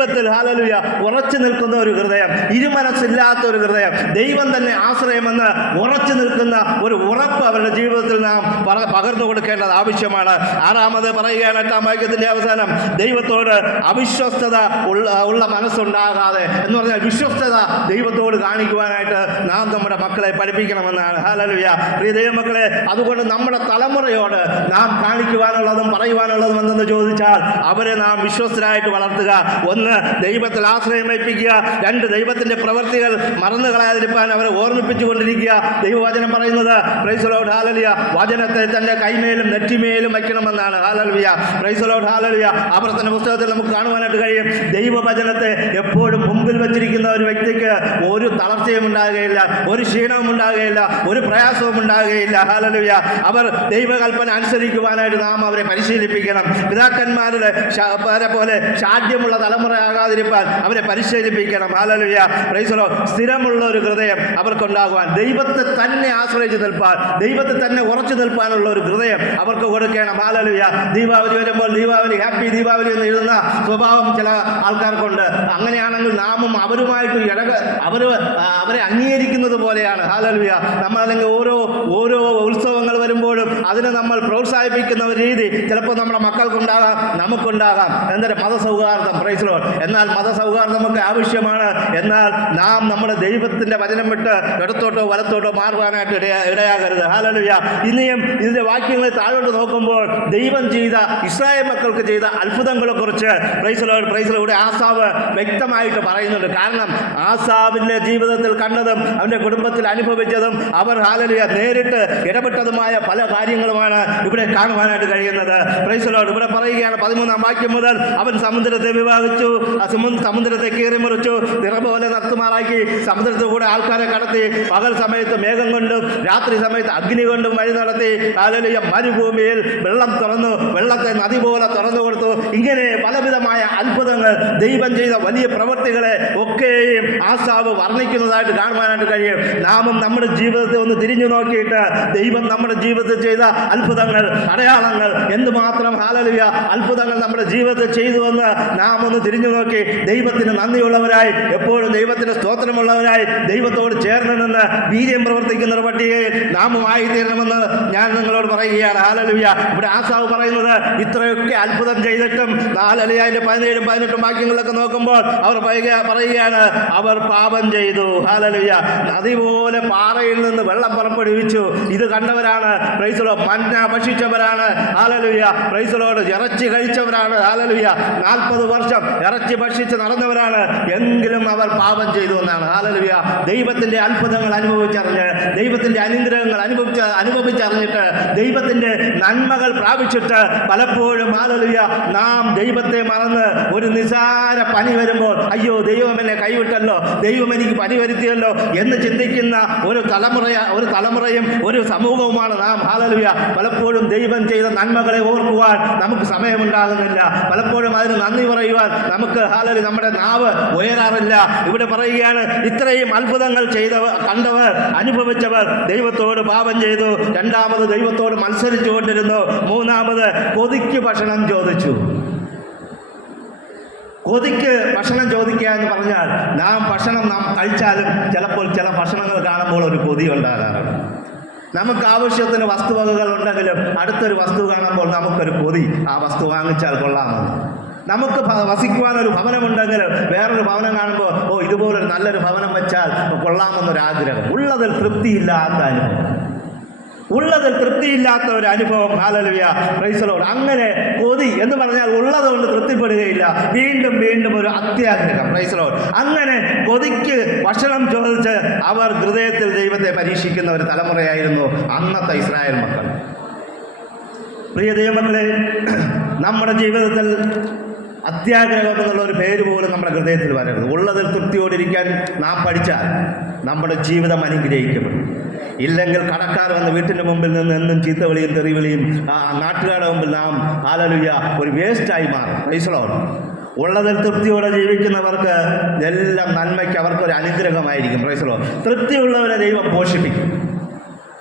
ദൈവത്തിൽ ഹാലലുയ ഉറച്ചു നിൽക്കുന്ന ഒരു ഹൃദയം ഇരുമനസ്സില്ലാത്ത ഒരു ഹൃദയം. ദൈവം തന്നെ ആശ്രയമെന്ന് ഉറച്ചു നിൽക്കുന്ന ഒരു ഉറപ്പ് അവരുടെ ജീവിതത്തിൽ നാം പകർന്നു കൊടുക്കേണ്ടത് ആവശ്യമാണ്. ആറാമത് പറയുകയാണ് എട്ടാം വാക്യത്തിന്റെ അവസാനം. ദൈവത്തോട് അവിശ്വസ്തത ഉള്ള ഉള്ള മനസ്സുണ്ടാകാതെ എന്ന് പറഞ്ഞാൽ വിശ്വസ്തത ദൈവത്തോട് കാണിക്കുവാനായിട്ട് നാം നമ്മുടെ മക്കളെ പഠിപ്പിക്കണമെന്നാണ്. ഹാലലുയ പ്രിയ ദൈവമക്കളെ അതുകൊണ്ട് നമ്മുടെ തലമുറയോട് നാം കാണിക്കുവാനുള്ളതും പറയുവാനുള്ളതും എന്തെന്ന് ചോദിച്ചാൽ അവരെ നാം വിശ്വസ്തരായിട്ട് വളർത്തുക. ഒന്ന് ദൈവത്തിൽ ആശ്രയം വയ്പ്പിക്കുക. രണ്ട് ദൈവത്തിന്റെ പ്രവൃത്തികൾ മറന്നു കളയാതിരിക്കാൻ അവരെ ഓർമ്മിപ്പിച്ചുകൊണ്ടിരിക്കുക. ദൈവവചനം പറയുന്നത് പ്രൈസലോഡ് ഹാലലിയ വചനത്തെ തന്റെ കൈമേലും നെറ്റിമേലും വയ്ക്കണമെന്നാണ്. ഹാലലിയ പ്രൈസലോഡ് ഹാലലിയ ആവർത്തന പുസ്തകത്തിൽ നമുക്ക് കാണുവാനായിട്ട് കഴിയും. ദൈവവചനത്തെ എപ്പോഴും മുമ്പിൽ വച്ചിരിക്കുന്ന ഒരു വ്യക്തിക്ക് ഒരു തളർച്ചയും ഉണ്ടാകുകയില്ല ഒരു ക്ഷീണവും ഉണ്ടാകുകയില്ല ഒരു പ്രയാസവും ഉണ്ടാകുകയില്ല. ഹാലലുയ അവർ ദൈവകൽപ്പന അനുസരിക്കുവാനായിട്ട് നാം അവരെ പരിശീലിപ്പിക്കണം. പിതാക്കന്മാരുടെ പോലെ ഷാഠ്യമുള്ള തലമുറയാകാതിരിക്കാൻ അവരെ പരിശീലിപ്പിക്കണം. ഹാലലുയ പ്രൈസലോ സ്ഥിരമുള്ള ഒരു ഹൃദയം അവർക്കുണ്ടാകുവാൻ ദൈവത്തെ തന്നെ ആശ്രയിച്ച് നിൽപ്പാൻ ദൈവത്തെ തന്നെ ഉറച്ചു നിൽപ്പാനുള്ള ഒരു ഹൃദയം അവർക്ക് കൊടുക്കണം. ഹാലലുയ ദീപാവലി വരുമ്പോൾ ദീപാവലി ഹാപ്പി ദീപാവലി എന്ന് എഴുതുന്ന സ്വഭാവം ചില ആൾക്കാർക്കുണ്ട്. അങ്ങനെയാണെങ്കിൽ നാമും അവരുമായിട്ട് ഇടക അവർ അവരെ അംഗീകരിക്കുന്നത് പോലെയാണ്. ഹാലലുയ നമ്മളല്ലെങ്കിൽ ഓരോ അതിനെ നമ്മൾ പ്രോത്സാഹിപ്പിക്കുന്ന ഒരു രീതി ചിലപ്പോൾ നമ്മുടെ മക്കൾക്കുണ്ടാകാം നമുക്കുണ്ടാകാം. എന്തൊരു മതസൗഹാർദ്ദം പ്രൈസിലോ എന്നാൽ മതസൗഹാർദ്ദം നമുക്ക് ആവശ്യമാണ്. എന്നാൽ നാം നമ്മുടെ ദൈവത്തിന്റെ വചനം വിട്ട് ഇടത്തോട്ടോ വലത്തോട്ടോ മാറുവാനായിട്ട് ഇടയാ ഇടയാകരുത്. ഹാലലുയ ഇനിയും ഇതിന്റെ വാക്യങ്ങൾ താഴോട്ട് നോക്കുമ്പോൾ ദൈവം ചെയ്ത ഇസ്രായേൽ മക്കൾക്ക് ചെയ്ത അത്ഭുതങ്ങളെ കുറിച്ച് പ്രൈസലോ പ്രൈസലോടെ ആസാവ് വ്യക്തമായിട്ട് പറയുന്നുണ്ട്. കാരണം ആസാവിന്റെ ജീവിതത്തിൽ കണ്ടതും അവന്റെ കുടുംബത്തിൽ അനുഭവിച്ചതും അവർ ഹാലലുയ നേരിട്ട് ഇടപെട്ടതുമായ പല കാര്യങ്ങളുമാണ് ഇവിടെ കാണുവാനായിട്ട് കഴിയുന്നത്. പ്രൈസലോട് ഇവിടെ പറയുകയാണ് പതിമൂന്നാം വാക്യം മുതൽ അവൻ സമുദ്രത്തെ വിവാഹിച്ചു. സമുദ്രത്തെ കീറി മുറിച്ചു നിറപോലെ പോലെ നിർത്തുമാറാക്കി സമുദ്രത്തിൽ കൂടെ ആൾക്കാരെ കടത്തി. പകൽ സമയത്ത് മേഘം കൊണ്ടും രാത്രി സമയത്ത് അഗ്നി കൊണ്ടും വഴി നടത്തി. കാലലിയ മരുഭൂമിയിൽ വെള്ളം തുറന്നു. വെള്ളത്തെ നദി പോലെ തുറന്നു കൊടുത്തു. ഇങ്ങനെ പലവിധമായ അത്ഭുതങ്ങൾ ദൈവം ചെയ്ത വലിയ പ്രവൃത്തികളെ ഒക്കെയും ആസാവ് വർണിക്കുന്നതായിട്ട് കാണുവാനായിട്ട് കഴിയും. നാമും നമ്മുടെ ജീവിതത്തെ ഒന്ന് തിരിഞ്ഞു നോക്കിയിട്ട് ദൈവം നമ്മുടെ ജീവിതത്തിൽ ചെയ്ത അത്ഭുതങ്ങൾ അടയാളങ്ങൾ എന്തുമാത്രം ഹാലലിയ അത്ഭുതങ്ങൾ നമ്മുടെ ജീവിതത്തിൽ ചെയ്തുവെന്ന് നാം ഒന്ന് തിരിഞ്ഞു നോക്കി. ദൈവത്തിന് നന്ദിയുള്ളവരായി എപ്പോഴും ദൈവത്തിന് സ്തോത്രമുള്ളവരായി ദൈവത്തോട് ചേർന്ന് നിന്ന് വീര്യം പ്രവർത്തിക്കുന്ന ഒരു പട്ടികയിൽ നാമുമായി തീരണമെന്ന് ഞാൻ നിങ്ങളോട് പറയുകയാണ്. ഹാലലുയ ഇവിടെ ആസാവ് പറയുന്നത് ഇത്രയൊക്കെ അത്ഭുതം ചെയ്തിട്ടും ഹാലലിയ അതിന്റെ പതിനേഴും പതിനെട്ടും വാക്യങ്ങളൊക്കെ നോക്കുമ്പോൾ അവർ പറയുകയാണ് അവർ പാപം ചെയ്തു. ഹാലലുയ നദി പോലെ പാറയിൽ നിന്ന് വെള്ളം പുറപ്പെടുവിച്ചു. ഇത് കണ്ടവരാണ് പ്രൈസലോ മഞ്ഞ ഭക്ഷിച്ചവരാണ്. ആലലുയ്യ പ്രൈസലോട് ഇറച്ചി കഴിച്ചവരാണ്. ആലലുയ്യ നാൽപ്പത് വർഷം ഇറച്ചി ഭക്ഷിച്ച് നടന്നവരാണ്. എങ്കിലും അവർ പാപം ചെയ്തു എന്നാണ്. ആലലുയ്യ ദൈവത്തിന്റെ അത്ഭുതങ്ങൾ അനുഭവിച്ചറിഞ്ഞ് ദൈവത്തിന്റെ അനുഗ്രഹങ്ങൾ അനുഭവിച്ച അനുഭവിച്ചറിഞ്ഞിട്ട് ദൈവത്തിന്റെ നന്മകൾ പ്രാപിച്ചിട്ട് പലപ്പോഴും ആലലുയ്യ നാം ദൈവത്തെ മറന്ന് ഒരു നിസാര പനി വരുമ്പോൾ അയ്യോ ദൈവം എന്നെ കൈവിട്ടല്ലോ. ദൈവം എനിക്ക് പനി വരുത്തിയല്ലോ. എന്ന് ചിന്തിക്കുന്ന ഒരു തലമുറ ഒരു തലമുറയും ഒരു സമൂഹവുമാണ് നാം. ഹാലലുയ. പലപ്പോഴും ദൈവം ചെയ്ത നന്മകളെ ഓർക്കുവാൻ നമുക്ക് സമയമുണ്ടാകുന്നില്ല. പലപ്പോഴും അതിന് നന്ദി പറയുവാൻ നമുക്ക് ഹാലലി നമ്മുടെ നാവ് ഉയരാറില്ല. ഇവിടെ പറയുകയാണ് ഇത്രയും അത്ഭുതങ്ങൾ ചെയ്തവർ കണ്ടവർ അനുഭവിച്ചവർ ദൈവത്തോട് പാപം ചെയ്തു. രണ്ടാമത് ദൈവത്തോട് മത്സരിച്ചു കൊണ്ടിരുന്നു. മൂന്നാമത് കൊതിക്ക് ഭക്ഷണം ചോദിച്ചു. കൊതിക്ക് ഭക്ഷണം ചോദിക്കുക എന്ന് പറഞ്ഞാൽ നാം ഭക്ഷണം നാം കഴിച്ചാലും ചിലപ്പോൾ ചില ഭക്ഷണങ്ങൾ കാണുമ്പോൾ ഒരു കൊതി ഉണ്ടാകാറുണ്ട്. നമുക്ക് ആവശ്യത്തിന് വസ്തുവകകൾ ഉണ്ടെങ്കിലും അടുത്തൊരു വസ്തു കാണുമ്പോൾ നമുക്കൊരു കൊതി. ആ വസ്തു വാങ്ങിച്ചാൽ കൊള്ളാമെന്ന്. നമുക്ക് വസിക്കുവാനൊരു ഭവനമുണ്ടെങ്കിൽ വേറൊരു ഭവനം കാണുമ്പോൾ ഓ ഇതുപോലൊരു നല്ലൊരു ഭവനം വെച്ചാൽ കൊള്ളാമെന്നൊരു ആഗ്രഹം ഉള്ളതിൽ തൃപ്തിയില്ലാത്ത അനുഭവം. ഉള്ളതിൽ തൃപ്തിയില്ലാത്ത ഒരു അനുഭവം ഹാലലുയ പ്രൈസലോട് അങ്ങനെ കൊതി എന്ന് പറഞ്ഞാൽ ഉള്ളതുകൊണ്ട് തൃപ്തിപ്പെടുകയില്ല. വീണ്ടും വീണ്ടും ഒരു അത്യാഗ്രഹം പ്രൈസലോട് അങ്ങനെ കൊതിക്ക് ഭക്ഷണം ചോദിച്ച് അവർ ഹൃദയത്തിൽ ദൈവത്തെ പരീക്ഷിക്കുന്ന ഒരു തലമുറയായിരുന്നു അന്നത്തെ ഇസ്രായേൽ മക്കൾ. പ്രിയ ദൈവമക്കളെ നമ്മുടെ ജീവിതത്തിൽ അത്യാഗ്രഹം എന്നുള്ള ഒരു പേര് പോലും നമ്മുടെ ഹൃദയത്തിൽ വരരുത്. ഉള്ളതിൽ തൃപ്തിയോടിരിക്കാൻ നാം പഠിച്ചാൽ നമ്മുടെ ജീവിതം അനുഗ്രഹിക്കപ്പെടും. ഇല്ലെങ്കിൽ കടക്കാർ വന്ന് വീട്ടിന്റെ മുമ്പിൽ നിന്ന് എന്നും ചീത്തവിളിയും തെറിവിളിയും നാട്ടുകാരുടെ മുമ്പിൽ നാം ആലലുയ ഒരു വേസ്റ്റായി മാറും. പൈസളോട് ഉള്ളതിൽ തൃപ്തിയോടെ ജീവിക്കുന്നവർക്ക് എല്ലാം നന്മയ്ക്ക് അവർക്കൊരു അനുഗ്രഹമായിരിക്കും. പ്രൈസലോ തൃപ്തിയുള്ളവരെ ദൈവം പോഷിപ്പിക്കും.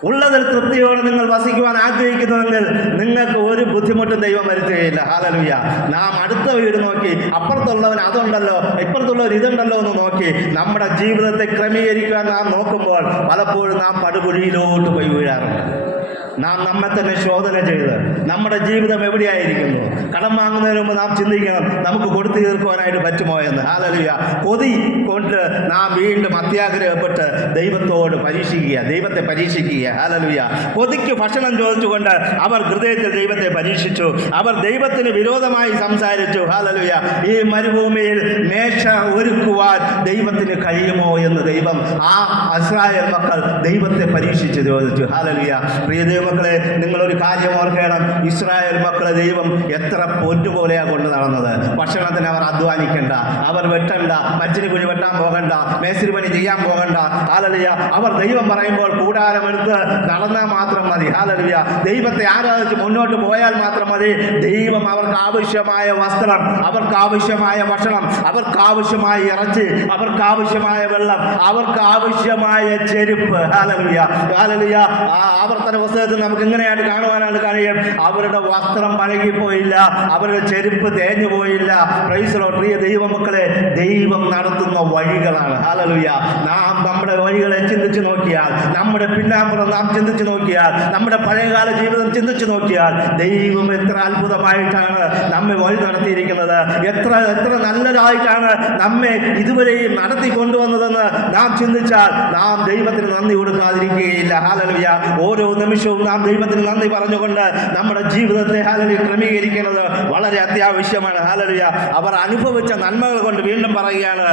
ഉള്ളതിൽ തൃപ്തിയോടെ നിങ്ങൾ വസിക്കുവാൻ ആഗ്രഹിക്കുന്നുവെങ്കിൽ നിങ്ങൾക്ക് ഒരു ബുദ്ധിമുട്ടും ദൈവം വരുത്തുകയില്ല. ഹാലലുയ നാം അടുത്ത വീട് നോക്കി അപ്പുറത്തുള്ളവൻ അതുണ്ടല്ലോ ഇപ്പുറത്തുള്ളവർ ഇതുണ്ടല്ലോ എന്ന് നോക്കി നമ്മുടെ ജീവിതത്തെ ക്രമീകരിക്കുവാൻ നാം നോക്കുമ്പോൾ പലപ്പോഴും നാം പടുകുഴിയിലോട്ട് പോയി വീഴാറുണ്ട്. നാം നമ്മെ തന്നെ ശോധന ചെയ്ത് നമ്മുടെ ജീവിതം എവിടെയായിരിക്കുന്നു? കടം വാങ്ങുന്നതിന് മുമ്പ് നാം ചിന്തിക്കണം നമുക്ക് കൊടുത്തു തീർക്കുവാനായിട്ട് പറ്റുമോ എന്ന്. ആലലിയ കൊതി കൊണ്ട് നാം വീണ്ടും അത്യാഗ്രഹപ്പെട്ട് ദൈവത്തോട് പരീക്ഷിക്കുക ദൈവത്തെ പരീക്ഷിക്കുക. ആലലിയ കൊതിക്ക് ഭക്ഷണം ചോദിച്ചുകൊണ്ട് അവർ ഹൃദയത്തിൽ ദൈവത്തെ പരീക്ഷിച്ചു അവർ ദൈവത്തിന് വിരോധമായി സംസാരിച്ചു. ഹാലലുയ ഈ മരുഭൂമിയിൽ മേശ ഒരുക്കുവാൻ ദൈവത്തിന് കഴിയുമോ എന്ന് ദൈവം ആ ഇസ്രായേൽ മക്കൾ ദൈവത്തെ പരീക്ഷിച്ച് ചോദിച്ചു. ഹാലലുയ പ്രിയ ദൈവമക്കളെ നിങ്ങളൊരു കാര്യം ഓർക്കണം. ഇസ്രായേൽ മക്കളെ ദൈവം എത്ര പൊറ്റുപോലെയാണ് കൊണ്ട് നടന്നത്. ഭക്ഷണത്തിന് അവർ അധ്വാനിക്കേണ്ട. അവർ വെട്ടണ്ട. മച്ചിന് കുഴി വെട്ടാൻ പോകണ്ട. മേസ്തിരി പണി ചെയ്യാൻ പോകണ്ട. ഹാലലിയ അവർ ദൈവം പറയുമ്പോൾ കൂടാരമെടുത്ത് നടന്നാൽ മാത്രം മതി. ഹാലലിയ ദൈവത്തെ ആരാധിച്ച് മുന്നോട്ട് പോയാൽ മാത്രം മതി. ദൈവം അവർക്ക് ആവശ്യമായ വസ്ത്രം അവർക്ക് ആവശ്യമായ ഭക്ഷണം അവർക്ക് ആവശ്യമായ ഇറച്ചി അവർക്ക് ആവശ്യമായ വെള്ളം അവർക്ക് ആവശ്യമായ ചെരുപ്പ്. ഹാലലിയ ഹാലലിയ ആവർത്തന പുസ്തകത്തിൽ നമുക്ക് എങ്ങനെയാണ് കാണുവാനാണ് കഴിയും അവരുടെ വസ്ത്രം പഴകിപ്പോയില്ല അവരുടെ ചെരുപ്പ് തേഞ്ഞു പോയില്ല. പ്രൈസറോ പ്രിയ ദൈവമക്കളെ ദൈവം നടത്തുന്ന വഴികളാണ്. ഹാലലുയ നാം നമ്മുടെ വഴികളെ ചിന്തിച്ചു നോക്കിയാൽ നമ്മുടെ പിന്നാമ്പുറം നാം ചിന്തിച്ചു നോക്കിയാൽ നമ്മുടെ പഴയകാല ജീവിതം ചിന്തിച്ചു നോക്കിയാൽ ദൈവം എത്ര അത്ഭുതമായിട്ടാണ് നമ്മെ വഴി നടത്തിയിരിക്കുന്നത്. എത്ര എത്ര നല്ലതായിട്ടാണ് നമ്മെ ഇതുവരെയും നടത്തി കൊണ്ടുവന്നതെന്ന് നാം ചിന്തിച്ചാൽ നാം ദൈവത്തിന് നന്ദി കൊടുക്കാതിരിക്കുകയില്ല. ഹാലലിയ ഓരോ നിമിഷവും നാം ദൈവത്തിന് നന്ദി പറഞ്ഞുകൊണ്ട് നമ്മുടെ ജീവിതത്തെ ഹാലലി ക്രമീകരിക്കുന്നത് വളരെ അത്യാവശ്യമാണ്. ഹാലലിയ അവർ അനുഭവിച്ച നന്മകൾ കൊണ്ട് വീണ്ടും പറയുകയാണ്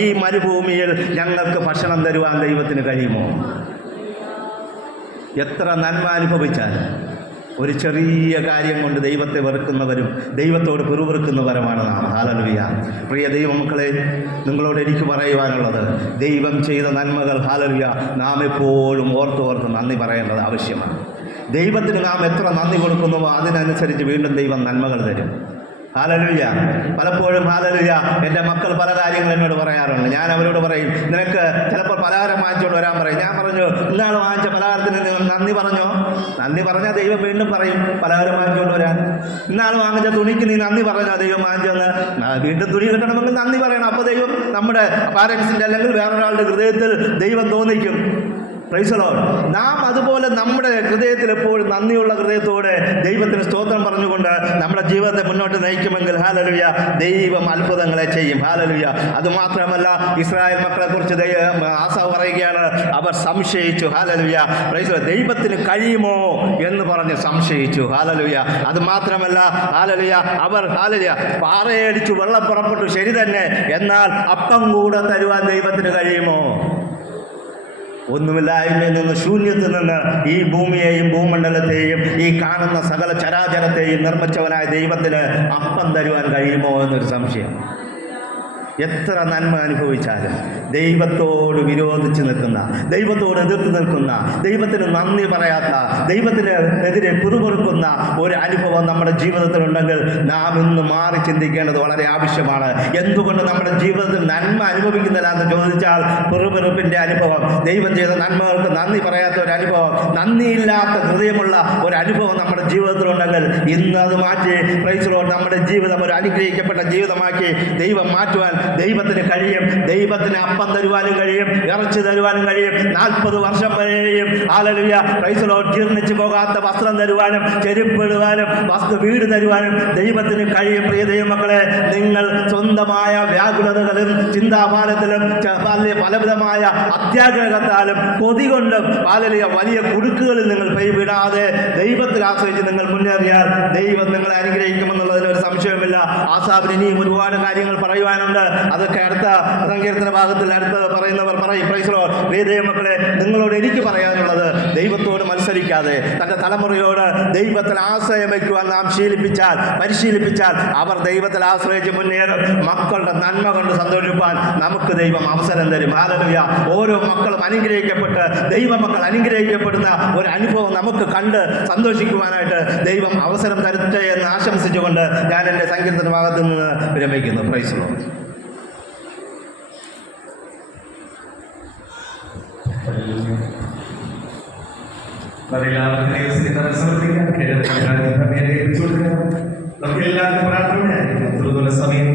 ഈ മരുഭൂമിയിൽ ഞങ്ങൾക്ക് ഭക്ഷണം തരുവാൻ ദൈവത്തിന് കഴിയുമോ? എത്ര നന്മ അനുഭവിച്ചാലും ഒരു ചെറിയ കാര്യം കൊണ്ട് ദൈവത്തെ വെറുക്കുന്നവരും ദൈവത്തോട് പിറുവെറുക്കുന്നവരുമാണ് നാം. ഹാലലുവിയ പ്രിയ ദൈവമക്കളെ നിങ്ങളോട് എനിക്ക് പറയുവാനുള്ളത് ദൈവം ചെയ്ത നന്മകൾ ഹാലലുവിയ നാം എപ്പോഴും ഓർത്തോർത്ത് ഓർത്ത് നന്ദി പറയേണ്ടത് ആവശ്യമാണ്. ദൈവത്തിന് നാം എത്ര നന്ദി കൊടുക്കുന്നുവോ അതിനനുസരിച്ച് വീണ്ടും ദൈവം നന്മകൾ തരും. ഹാലലുയ. പലപ്പോഴും ഹാലലുയ എന്റെ മക്കൾ പല കാര്യങ്ങൾ എന്നോട് പറയാറുണ്ട്. ഞാൻ അവരോട് പറയും നിനക്ക് ചിലപ്പോൾ പലഹാരം വാങ്ങിച്ചുകൊണ്ട് വരാൻ പറയും. ഞാൻ പറഞ്ഞു ഇന്നാൾ വാങ്ങിച്ച പലഹാരത്തിന് നന്ദി പറഞ്ഞോ? നന്ദി പറഞ്ഞാൽ ദൈവം വീണ്ടും പറയും പലഹാരം വാങ്ങിച്ചുകൊണ്ട് വരാൻ. ഇന്നാൾ വാങ്ങിച്ച തുണിക്ക് നീ നന്ദി പറഞ്ഞോ ദൈവം വാങ്ങിച്ചെന്ന് വീണ്ടും തുണി കിട്ടണമെങ്കിൽ നന്ദി പറയണം. അപ്പോൾ ദൈവം നമ്മുടെ പാരൻസിന്റെ അല്ലെങ്കിൽ വേറൊരാളുടെ ഹൃദയത്തിൽ ദൈവം തോന്നിക്കും. പ്രൈസലോ നാം അതുപോലെ നമ്മുടെ ഹൃദയത്തിൽ എപ്പോഴും നന്ദിയുള്ള ഹൃദയത്തോടെ ദൈവത്തിന് സ്തോത്രം പറഞ്ഞുകൊണ്ട് നമ്മുടെ ജീവിതത്തെ മുന്നോട്ട് നയിക്കുമെങ്കിൽ ഹാലലുയ ദൈവം അത്ഭുതങ്ങളെ ചെയ്യും ഹാലലുയ അതുമാത്രമല്ല ഇസ്രായേൽ മക്കളെ കുറിച്ച് ആസാവ് പറയുകയാണ് അവർ സംശയിച്ചു ഹാലലുയ പ്രൈസലോ ദൈവത്തിന് കഴിയുമോ എന്ന് പറഞ്ഞ് സംശയിച്ചു ഹാലലുയ അത് മാത്രമല്ല ഹാലലുയ അവർ ഹാലലുയ പാറയടിച്ചു വെള്ളം പുറപ്പെട്ടു ശരി തന്നെ. എന്നാൽ അപ്പം കൂടെ തരുവാൻ ദൈവത്തിന് കഴിയുമോ? ഒന്നുമില്ലായ്മയിൽ നിന്ന് ശൂന്യത്തിൽ നിന്ന് ഈ ഭൂമിയെയും ഭൂമണ്ഡലത്തെയും ഈ കാണുന്ന സകല ചരാചരത്തെയും നിർമ്മിച്ചവനായ ദൈവത്തിന് അപ്പം തരുവാൻ കഴിയുമോ എന്നൊരു സംശയം. എത്ര നന്മ അനുഭവിച്ചാലും ദൈവത്തോട് വിരോധിച്ച് നിൽക്കുന്ന ദൈവത്തോട് എതിർത്ത് നിൽക്കുന്ന ദൈവത്തിന് നന്ദി പറയാത്ത ദൈവത്തിന് എതിരെ പിറുപിറുക്കുന്ന ഒരു അനുഭവം നമ്മുടെ ജീവിതത്തിലുണ്ടെങ്കിൽ നാം ഇന്ന് മാറി ചിന്തിക്കേണ്ടത് വളരെ ആവശ്യമാണ്. എന്തുകൊണ്ട് നമ്മുടെ ജീവിതത്തിൽ നന്മ അനുഭവിക്കുന്നില്ല എന്ന് ചോദിച്ചാൽ പിറുപിറുപ്പിന്റെ അനുഭവം ദൈവം ചെയ്ത നന്മകൾക്ക് നന്ദി പറയാത്ത ഒരു അനുഭവം നന്ദിയില്ലാത്ത ഹൃദയമുള്ള ഒരു അനുഭവം നമ്മുടെ ജീവിതത്തിലുണ്ടെങ്കിൽ ഇന്ന് അത് മാറ്റി പ്രൈസിലോ നമ്മുടെ ജീവിതം ഒരു അനുഗ്രഹിക്കപ്പെട്ട ജീവിതമാക്കി ദൈവം മാറ്റുവാൻ ദൈവത്തിന് കഴിയും. ദൈവത്തിന് അപ്പം തരുവാനും കഴിയും. ഇറച്ചി തരുവാനും കഴിയും. നാൽപ്പത് വർഷം വരെയും. ആലലുയ പൈസലോ ജീർണിച്ചു പോകാത്ത വസ്ത്രം തരുവാനും ചെരുപ്പ് ഇടുവാനും വസ്തു വീട് തരുവാനും ദൈവത്തിന് കഴിയും. പ്രിയ ദൈവമക്കളെ നിങ്ങൾ സ്വന്തമായ വ്യാകുലതകളും ചിന്താഭാരത്തിലും പലവിധമായ അത്യാഗ്രഹത്താലും കൊതി കൊണ്ടും ആലലിയ വലിയ കുടുക്കുകളിൽ നിങ്ങൾ കൈവിടാതെ ദൈവത്തിൽ ആശ്രയിച്ച് നിങ്ങൾ മുന്നേറിയാൽ ദൈവം നിങ്ങളെ അനുഗ്രഹിക്കുമെന്നുള്ളതിൽ ഒരു സംശയമില്ല ആസാബിന് ഇനിയും ഒരുപാട് കാര്യങ്ങൾ പറയുവാനുണ്ട്. അതൊക്കെ അടുത്ത സങ്കീർത്തന ഭാഗത്തിൽ അടുത്ത് പറയുന്നവർ പറയും പ്രൈസലോ വേദയ മക്കളെ നിങ്ങളോട് എനിക്ക് പറയാനുള്ളത് ദൈവത്തോട് മത്സരിക്കാതെ തന്റെ തലമുറയോട് ദൈവത്തിൽ ആശ്രയം വയ്ക്കുവാൻ നാം ശീലിപ്പിച്ചാൽ പരിശീലിപ്പിച്ചാൽ അവർ ദൈവത്തിൽ ആശ്രയിച്ച് മുന്നേറും. മക്കളുടെ നന്മ കൊണ്ട് സന്തോഷിപ്പാൻ നമുക്ക് ദൈവം അവസരം തരും. ഹാലലുയ ഓരോ മക്കളും അനുഗ്രഹിക്കപ്പെട്ട് ദൈവ മക്കൾ അനുഗ്രഹിക്കപ്പെടുന്ന ഒരു അനുഭവം നമുക്ക് കണ്ട് സന്തോഷിക്കുവാനായിട്ട് ദൈവം അവസരം തരട്ടെ എന്ന് ആശംസിച്ചുകൊണ്ട് ഞാൻ എന്റെ സങ്കീർത്തന ഭാഗത്ത് നിന്ന് വിരമിക്കുന്നു. പ്രൈസ് എല്ലാവർക്കും ദൈവത്തിന്റെ നമ്മൾ സമർപ്പിക്കാം കേരളത്തിൽ നമുക്ക് എല്ലാവർക്കും പ്രാർത്ഥനയായിരിക്കും തുടർന്നുള്ള സമയം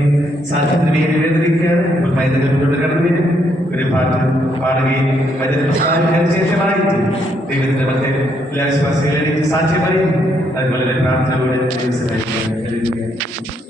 സാധ്യത്തിന് വേണ്ടി വേദനിക്കുകയാണ് മൈതങ്ങൾ മുന്നോട്ട് കടന്നു വരും. ഒരു പാട്ട് പാടുകയും മൈതൽ പ്രസ്ഥാനിക്കാൻ ശേഷമായിട്ട് ദൈവത്തിന്റെ മധ്യ എല്ലാ വിശ്വാസികളിലേക്ക് സാക്ഷ്യമായി അതുപോലെ പ്രാർത്ഥനയോടെ ദൈവം സഹായിക്കാൻ